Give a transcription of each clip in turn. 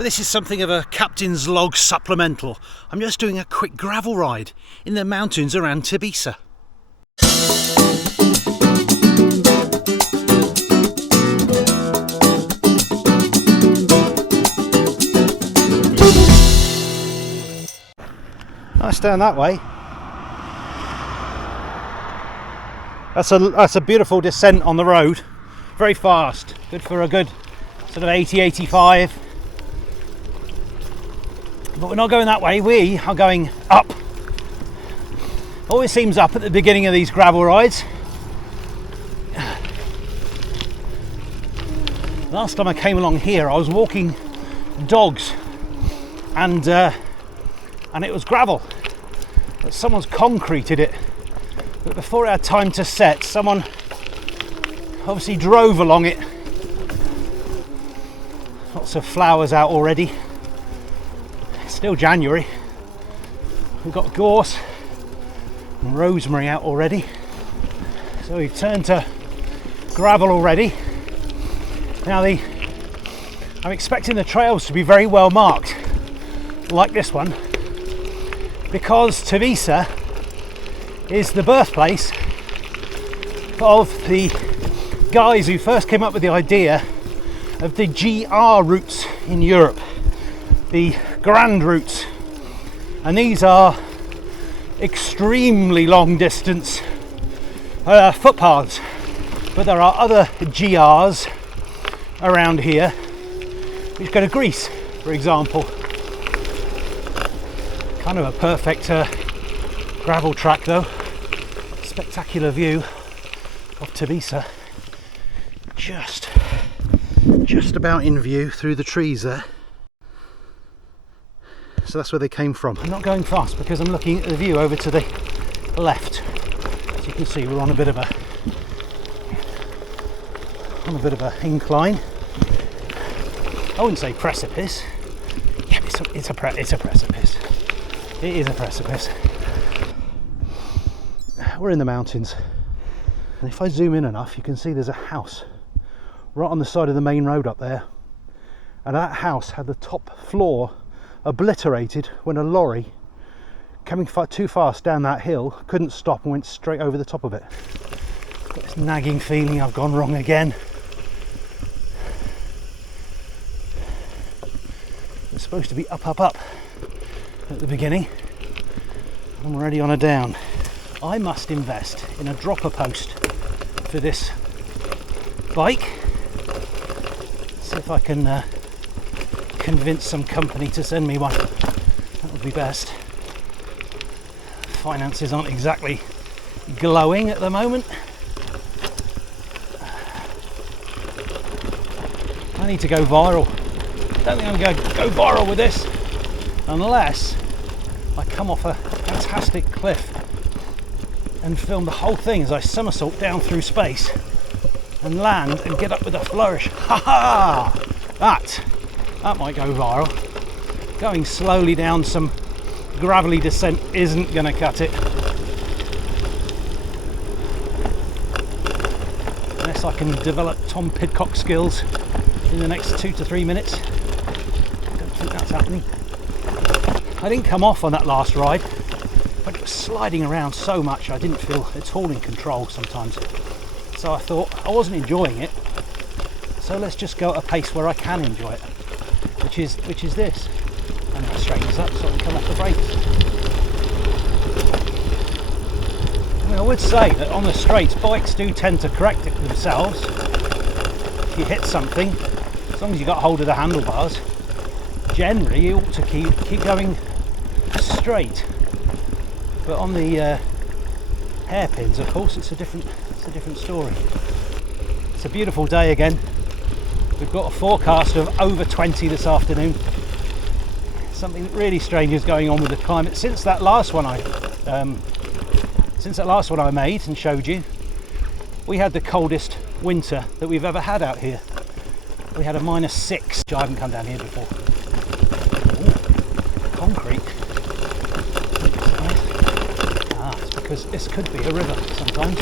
Well, this is something of a captain's log supplemental. I'm just doing a quick gravel ride in the mountains around Tbilisi. Nice down that way. That's a beautiful descent on the road. Very fast. Good for a good sort of 80, 85. But we're not going that way, we are going up. Always seems up at the beginning of these gravel rides. Last time I came along here, I was walking dogs and it was gravel. But someone's concreted it. But before it had time to set, someone obviously drove along it. Lots of flowers out already. Still January. We've got gorse and rosemary out already. So we've turned to gravel already. Now I'm expecting the trails to be very well marked, like this one, because Tbilisi is the birthplace of the guys who first came up with the idea of the GR routes in Europe, the grand routes, and these are extremely long distance footpaths, but there are other GRs around here which go to Greece, for example. Kind of a perfect gravel track though. Spectacular view of Tbilisi, just about in view through the trees there. So that's where they came from. I'm not going fast because I'm looking at the view over to the left. As you can see, we're on a bit of a incline. I wouldn't say precipice. Yeah, it's a precipice. It is a precipice. We're in the mountains, and if I zoom in enough, you can see there's a house right on the side of the main road up there, and that house had the top floor obliterated when a lorry coming too fast down that hill couldn't stop and went straight over the top of it. I've got this nagging feeling I've gone wrong again. It's supposed to be up at the beginning. I'm already on a down. I must invest in a dropper post for this bike. See if I can convince some company to send me one. That would be best. Finances aren't exactly glowing at the moment. I need to go viral. Don't think I'm going to go viral with this unless I come off a fantastic cliff and film the whole thing as I somersault down through space and land and get up with a flourish. Ha ha! That might go viral. Going slowly down some gravelly descent isn't going to cut it. Unless I can develop Tom Pidcock skills in the next 2 to 3 minutes. I don't think that's happening. I didn't come off on that last ride, but it was sliding around so much I didn't feel at all in control sometimes. So I thought I wasn't enjoying it, so let's just go at a pace where I can enjoy it. Which is this. And I'll straighten this up so I can come off the brakes. I mean, I would say that on the straights, bikes do tend to correct it themselves. If you hit something, as long as you got hold of the handlebars, generally you ought to keep going straight. But on the hairpins, of course, it's a different story. It's a beautiful day again. We've got a forecast of over 20 this afternoon. Something really strange is going on with the climate since that last one I made and showed you. We had the coldest winter that we've ever had out here. We had a -6. I haven't come down here before. Ooh, concrete. It's because this could be a river sometimes.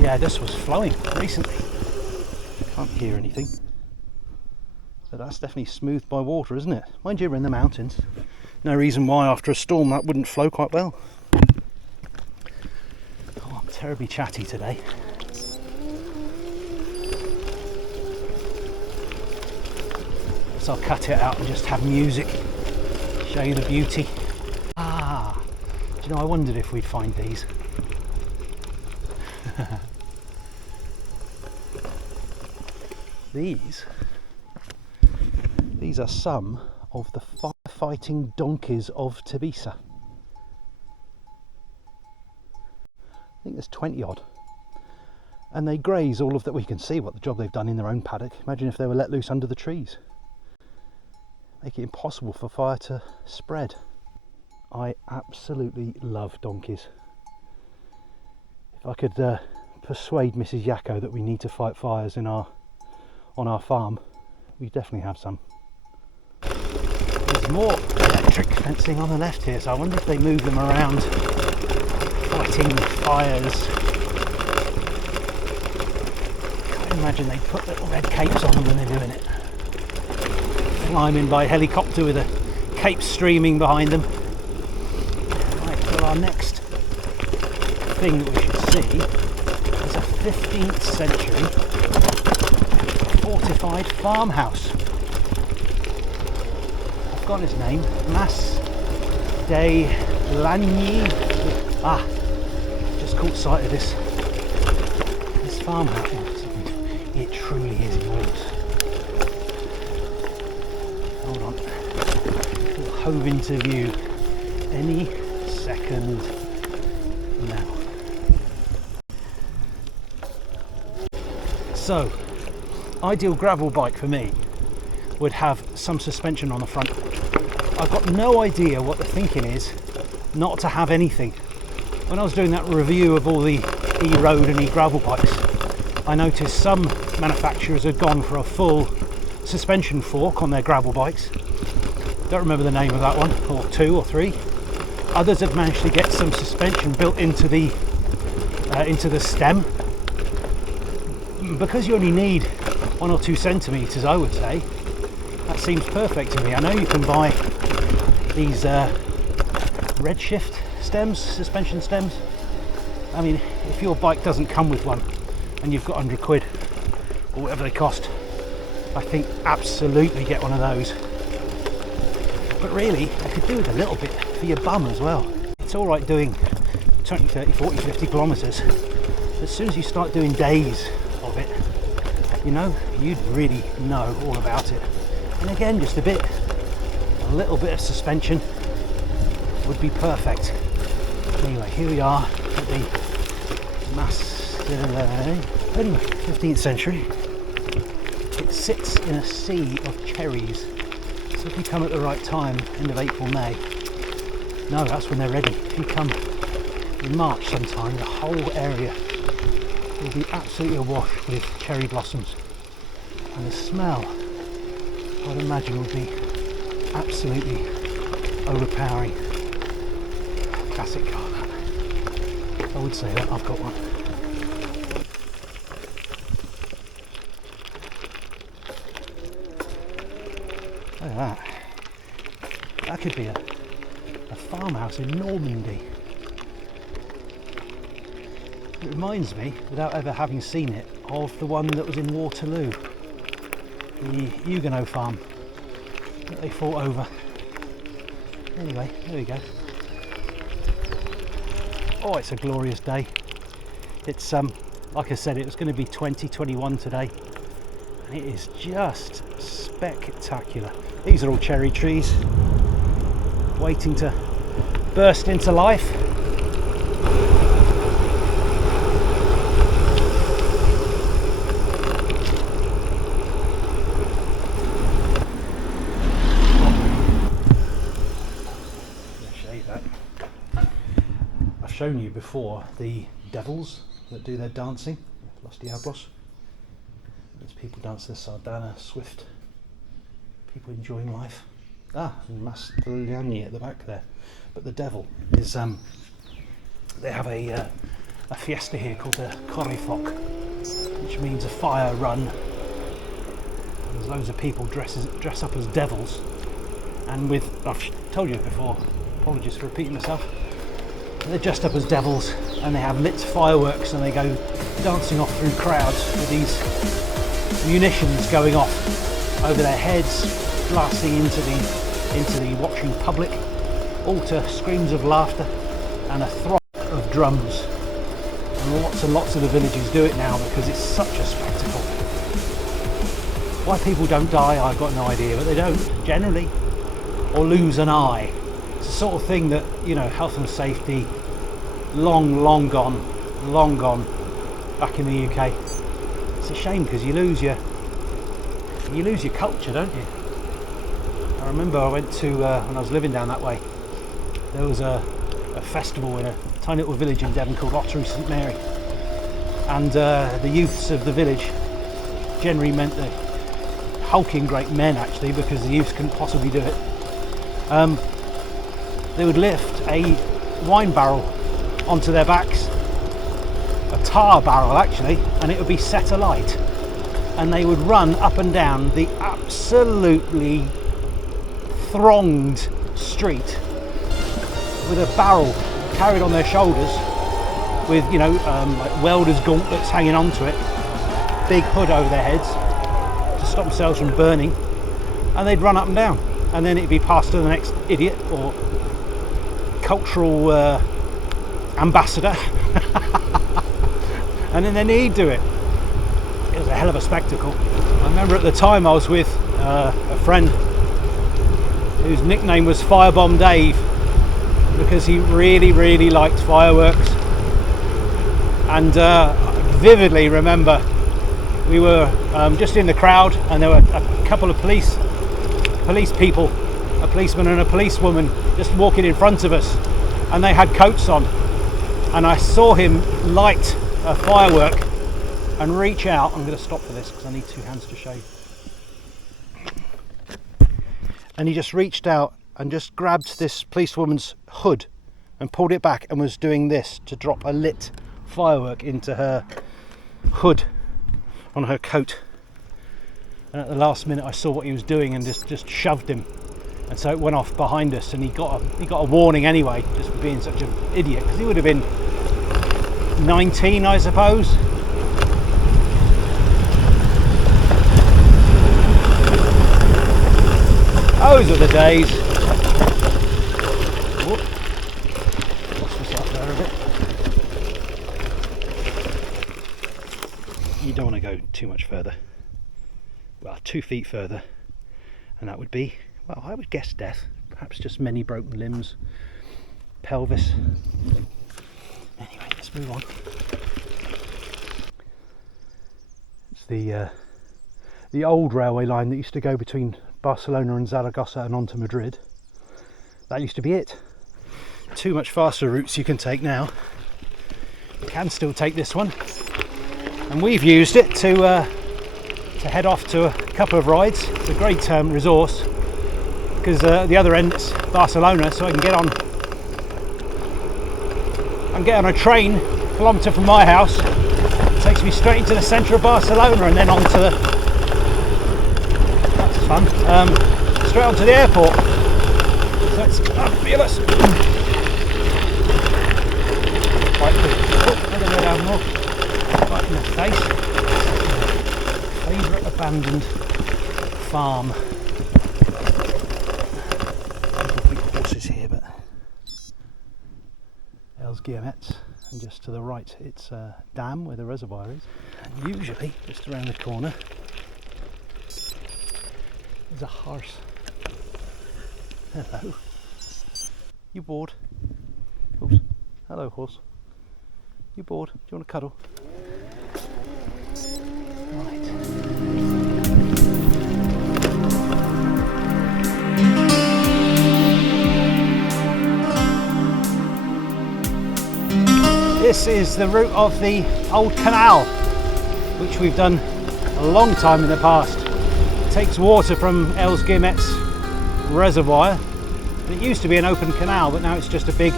Yeah, this was flowing recently. Can't hear anything. But that's definitely smoothed by water, isn't it? Mind you, we're in the mountains. No reason why after a storm that wouldn't flow quite well. Oh, I'm terribly chatty today. So I'll cut it out and just have music, show you the beauty. Ah, do you know, I wondered if we'd find these. These are some of the firefighting donkeys of Tbilisi. I think there's 20 odd. And they graze all of that. We can see what the job they've done in their own paddock. Imagine if they were let loose under the trees. Make it impossible for fire to spread. I absolutely love donkeys. If I could persuade Mrs. Yakko that we need to fight fires on our farm, we definitely have some. There's more electric fencing on the left here, so I wonder if they move them around fighting fires. I can't imagine they put little red capes on them when they're doing it. Climbing by helicopter with a cape streaming behind them. Right, well, our next thing that we should see is a 15th century fortified farmhouse. I've forgotten its name. Mas de Lagny. Ah, just caught sight of this farmhouse. It truly is enormous. Hold on. We'll hove into view any second now. So, ideal gravel bike for me would have some suspension on the front. I've got no idea what the thinking is not to have anything. When I was doing that review of all the e-road and e-gravel bikes, I noticed some manufacturers had gone for a full suspension fork on their gravel bikes. Don't remember the name of that one, or 2 or 3. Others have managed to get some suspension built into the stem. Because you only need 1 or 2 centimeters, I would say, that seems perfect to me. I know you can buy these Redshift stems, suspension stems. I mean, if your bike doesn't come with one and you've got 100 quid or whatever they cost, I think absolutely get one of those. But really, I could do with a little bit for your bum as well. It's all right doing 20, 30, 40, 50 kilometers. As soon as you start doing days of it, you know, you'd really know all about it. And again, just a little bit of suspension would be perfect. Anyway, here we are at the anyway, 15th century. It sits in a sea of cherries. So if you come at the right time, end of April, May, no, that's when they're ready. If you come in March sometime, the whole area will be absolutely awash with cherry blossoms. And the smell, I'd imagine, would be absolutely overpowering. Classic car, that. I would say that. I've got one. Look at that. That could be a farmhouse in Normandy. It reminds me, without ever having seen it, of the one that was in Waterloo, the Huguenot farm that they fought over. Anyway, there we go. Oh, it's a glorious day. It's like I said, it was going to be 21 today, and it is just spectacular. These are all cherry trees waiting to burst into life. Shown you before the devils that do their dancing, Los Diablos. There's people dance the sardana, swift people enjoying life. And Mastigliani at the back there. But the devil is they have a fiesta here called the Corrifoc, which means a fire run. There's loads of people dress up as devils, and I've told you before, apologies for repeating myself, they're dressed up as devils and they have lit fireworks and they go dancing off through crowds with these munitions going off over their heads, blasting into the watching public, all to screams of laughter and a throb of drums. And lots of the villages do it now because it's such a spectacle. Why people don't die, I've got no idea, but they don't generally, or lose an eye. It's the sort of thing that, you know, health and safety, long gone back in the UK. It's a shame because you lose your culture, don't you? I remember I went to when I was living down that way, there was a festival in a tiny little village in Devon called Ottery St Mary, and the youths of the village, generally meant the hulking great men actually, because the youths couldn't possibly do it, they would lift a wine barrel onto their backs, a tar barrel actually, and it would be set alight, and they would run up and down the absolutely thronged street with a barrel carried on their shoulders with, you know, like welders' gauntlets hanging onto it, big hood over their heads to stop themselves from burning, and they'd run up and down, and then it'd be passed to the next idiot or cultural ambassador and then he'd do it. It was a hell of a spectacle. I remember at the time I was with a friend whose nickname was Firebomb Dave, because he really liked fireworks, and I vividly remember we were just in the crowd, and there were a couple of police people, a policeman and a policewoman, just walking in front of us, and they had coats on, and I saw him light a firework and reach out. I'm going to stop for this because I need two hands to shave. And he just reached out and just grabbed this policewoman's hood and pulled it back and was doing this to drop a lit firework into her hood on her coat. And at the last minute I saw what he was doing and just shoved him, and so it went off behind us, and he got a warning anyway, just for being such an idiot, because he would have been 19, I suppose. Those are the days. Whoop. Lost myself there a bit. You don't want to go too much further. Well, 2 feet further, and that would be, well, I would guess death. Perhaps just many broken limbs, pelvis. Anyway, let's move on. It's the old railway line that used to go between Barcelona and Zaragoza and on to Madrid. That used to be it. 2 much faster routes you can take now. You can still take this one, and we've used it to head off to a couple of rides. It's a great resource, because the other end is Barcelona, so I can get on a train a kilometre from my house. It takes me straight into the centre of Barcelona, and then onto the, that's fun, straight onto the airport. So it's fabulous. Right, I'm going to go down more. Right in the face. Favourite abandoned farm. Big horses here, but Els Guillemets, and just to the right it's a dam where the reservoir is, and usually just around the corner there's a horse. Hello. You bored? Oops. Hello, horse. You bored? Do you want to cuddle? Right. This is the route of the old canal, which we've done a long time in the past. It takes water from Els Guillemets reservoir. It used to be an open canal, but now it's just a big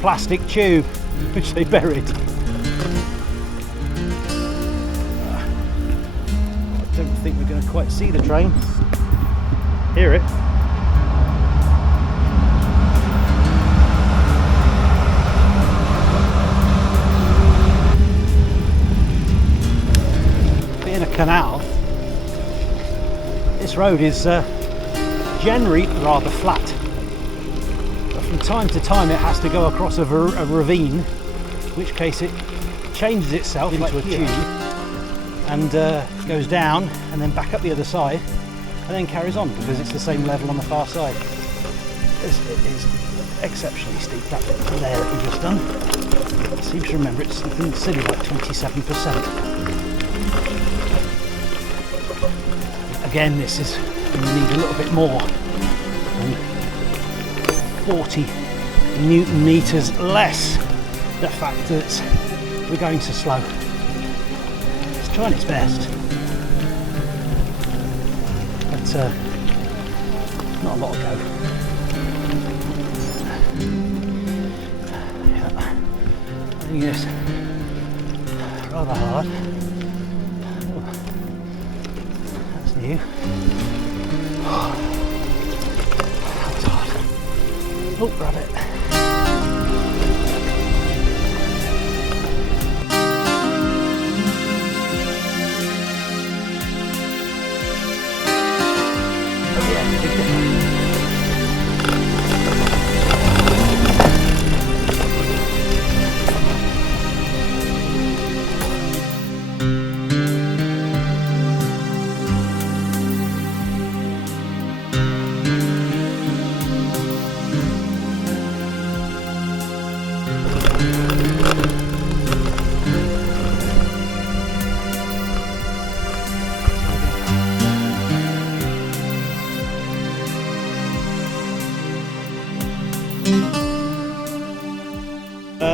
plastic tube which they buried. I don't think we're going to quite see the train. Hear it. Being a canal, this road is generally rather flat, but from time to time it has to go across a ravine, in which case it changes itself into a tube and goes down and then back up the other side and then carries on, because it's the same level on the far side. It is exceptionally steep, that bit there that we've just done. I seem to remember it's something silly like 27%. Again, this is, you need a little bit more than 40 Newton meters less. The fact that we're going so slow. It's trying its best, but not a lot of go. Yeah. I think it's rather hard. Oh, that's new. That's hard. Oh, grab it.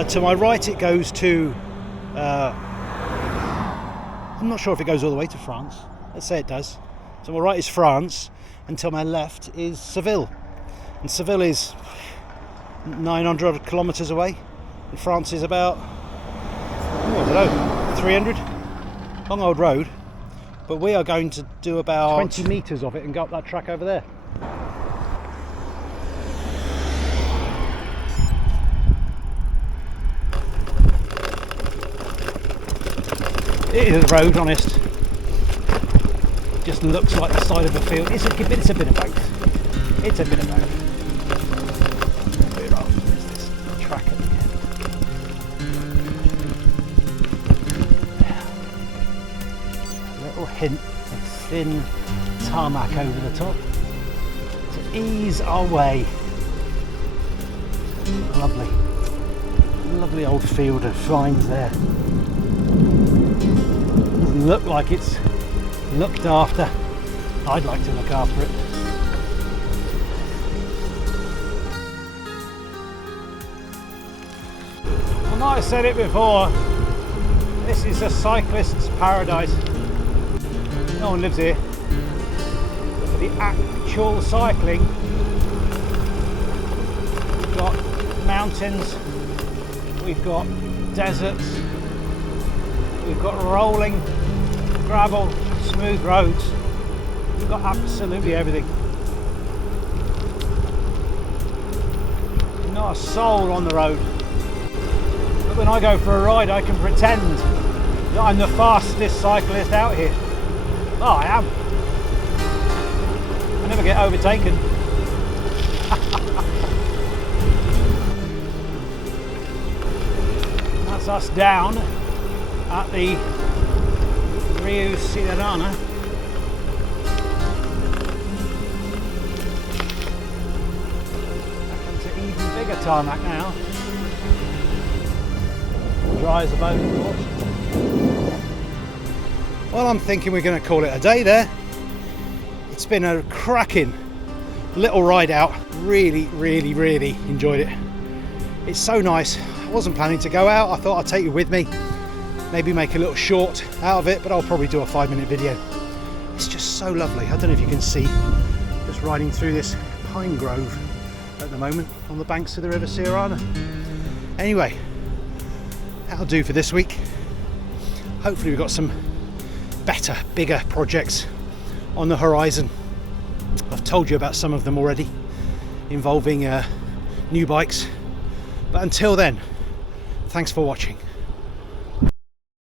To my right it goes to, I'm not sure if it goes all the way to France, let's say it does. To my right is France, and to my left is Seville. And Seville is 900 kilometres away, and France is about, I don't know, 300, long old road. But we are going to do about 20 metres of it and go up that track over there. It is a road, honest. It just looks like the side of a field. It's a bit of both. It's a bit of both. Where is this track at the end? A little hint of thin tarmac over the top to ease our way. Lovely. Lovely old field of vines there. Look like it's looked after. I'd like to look after it. I might have said it before, this is a cyclist's paradise. No one lives here. But for the actual cycling, we've got mountains, we've got deserts, we've got rolling gravel, smooth roads. We've got absolutely everything. Not a soul on the road. But when I go for a ride, I can pretend that I'm the fastest cyclist out here. Oh, I am. I never get overtaken. That's us down at the Rio Ciudadana. Back onto even bigger tarmac now. Dry as a bone, of course. Well, I'm thinking we're going to call it a day there. It's been a cracking little ride out. Really enjoyed it. It's so nice. I wasn't planning to go out. I thought I'd take you with me. Maybe make a little short out of it, but I'll probably do a 5-minute video. It's just so lovely. I don't know if you can see, just riding through this pine grove at the moment on the banks of the River Ciurana. Anyway, that'll do for this week. Hopefully we've got some better, bigger projects on the horizon. I've told you about some of them already, involving new bikes. But until then, thanks for watching.